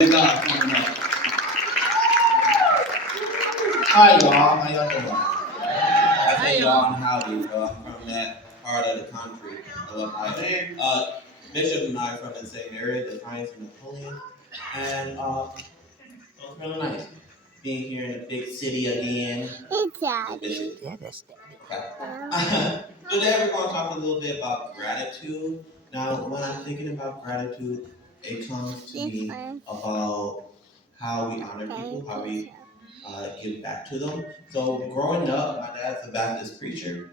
God coming up. Hi y'all, how y'all doing? I say y'all and howdy, so I'm from that part of the country of Ohio. Bishop and I are from the same area, the Pines and Napoleon, and so it's really nice being here in a big city again. Bishop. Yeah, that's that. Okay. Today we're going to talk a little bit about gratitude. Now, when I'm thinking about gratitude, it comes to me about how we honor people, how we give back to them. So growing up, my dad's a Baptist preacher,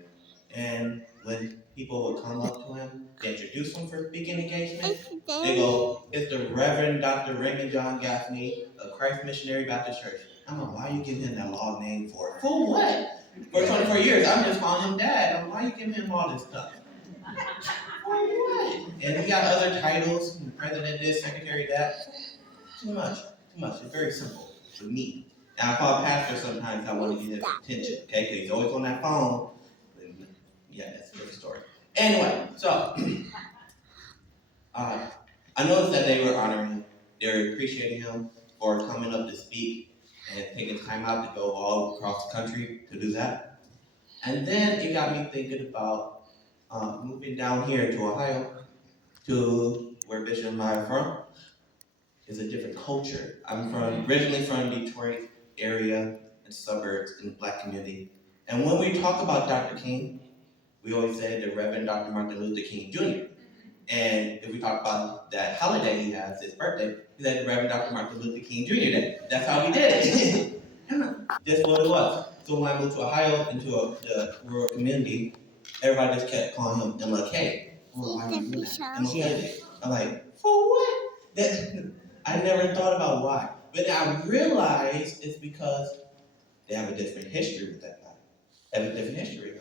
and when people would come up to him, they introduce him for speaking engagement. They go, "It's the Reverend Dr. Raymond John Gaffney of Christ Missionary Baptist Church." I'm like, "Why are you giving him that long name for? For what? For 24 years, I'm just calling him Dad. I'm like, why are you giving him all this stuff? For what?" And he got other titles, President this, Secretary that. Too much. Too much. It's very simple with me. And I call pastor sometimes. I want to get his attention, okay? Because he's always on that phone. Yeah, that's a different story. Anyway, so I noticed that they were honoring him. They were appreciating him for coming up to speak and taking time out to go all across the country to do that. And then it got me thinking about moving down here to Ohio, to where Bishop and I are from. Is a different culture. I'm originally from Detroit area and suburbs in the black community. And when we talk about Dr. King, we always say the Reverend Dr. Martin Luther King Jr. And if we talk about that holiday he has, his birthday, he said the Reverend Dr. Martin Luther King Jr. Day. That's how we did it. That's what it was. So when I moved to Ohio into the rural community, everybody just kept calling him MLK. Well, why are you doing that? MLK. I'm like, for what? I never thought about why. But I realized it's because they have a different history with that guy. They have a different history.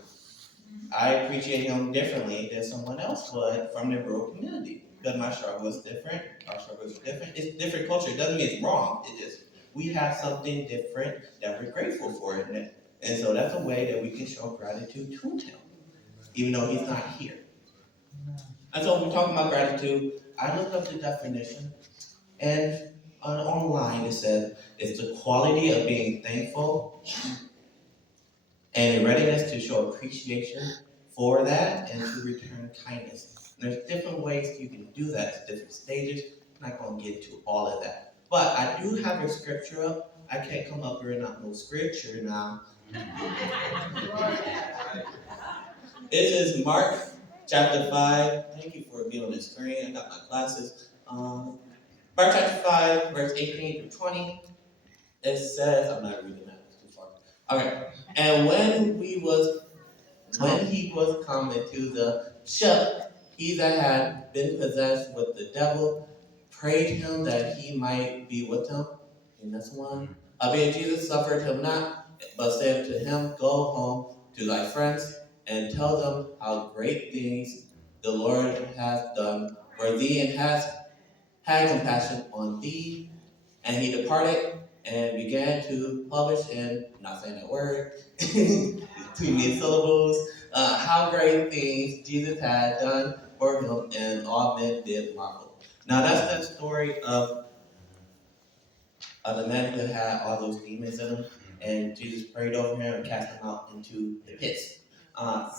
I appreciate him differently than someone else would from the rural community. Because my struggle is different, our struggle is different. It's different culture. It doesn't mean it's wrong. It just, we have something different that we're grateful for. And so that's a way that we can show gratitude to him, even though he's not here. And so when we're talking about gratitude, I looked up the definition, and online it says it's the quality of being thankful and a readiness to show appreciation for that and to return kindness. And there's different ways you can do that, different stages. I'm not going to get into all of that. But I do have a scripture up. I can't come up here and not know scripture now. This is Mark chapter 5. Thank you for being on the screen. I got my glasses. Mark chapter 5, verse 18 through 20. It says, I'm not reading that, it's too far. Okay. And when he was come into the ship, he that had been possessed with the devil prayed him that he might be with him. And that's one. Albeit Jesus suffered him not, but said to him, Go home to thy friends and tell them how great things the Lord hath done for thee and has had compassion on thee. And he departed and began to publish in, I'm not saying that word, too many syllables, how great things Jesus had done for him, and all men did marvel. Now that's the story of the man who had all those demons in him, and Jesus prayed over him and cast him out into the pits.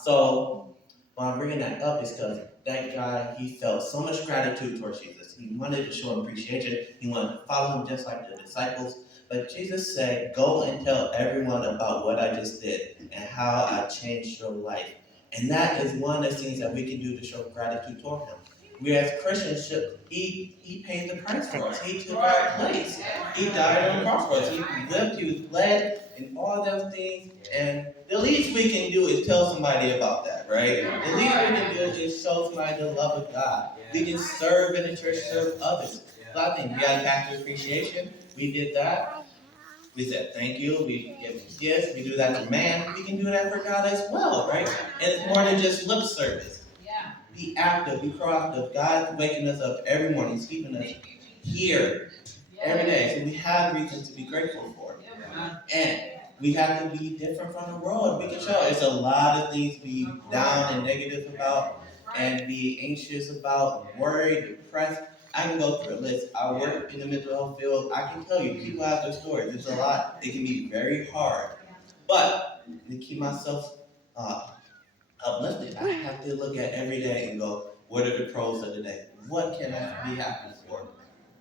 So why I'm bringing that up is because that guy, he felt so much gratitude towards Jesus. He wanted to show him appreciation. He wanted to follow him just like the disciples. But Jesus said, Go and tell everyone about what I just did and how I changed your life. And that is one of the things that we can do to show gratitude toward him. We as Christians should, he paid the price for us. He took our place. He died on the cross for us. He lived, he was bled, and all those things. And the least we can do is tell somebody about that, right? The least we can do is show somebody the love of God. We can serve in the church, serve others. So I think we got pastor appreciation. We did that. We said thank you. We give gifts. We do that for man. We can do that for God as well, right? And it's more than just lip service. Be active, be proactive. God's waking us up every morning. He's keeping us here every day. So we have reasons to be grateful for. And we have to be different from the world. We can show it's a lot of things to be down and negative about and be anxious about, worried, depressed. I can go through a list. I work in the mental health field. I can tell you, people have their stories. It's a lot. It can be very hard. But to keep myself uplifted, I have to look at every day and go, what are the pros of the day? What can I be happy for?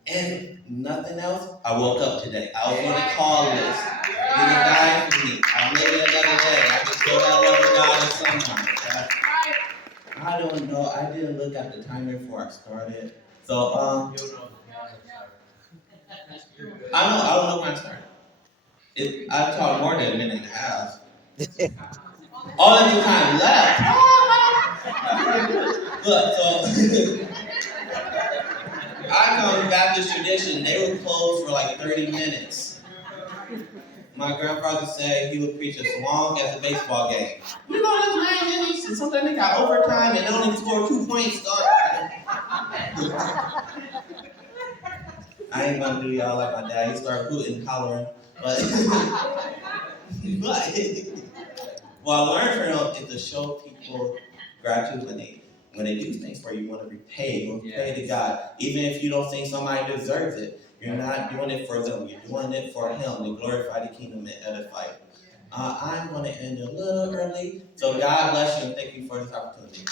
And nothing else, I woke up today. I was on a call list. It didn't die for me. I made it another day. I can show that love of God sometime. Okay? I don't know. I didn't look at the timer before I started. So, I don't know when I started. I talked more than a minute and a half. All of the time left. Look, so I come Baptist tradition, they would close for like 30 minutes. My grandfather said he would preach as long as a baseball game. You know, that's 9 innings, and sometimes they got overtime and they only score 2 points. I ain't gonna do y'all like my dad. He started hooting and hollering. But what I learned from him is to show people gratitude when they do things for you. You want to repay. You want to pray to God. Even if you don't think somebody deserves it, you're not doing it for them. You're doing it for Him to glorify the kingdom and edify it. I'm going to end a little early. So God bless you and thank you for this opportunity.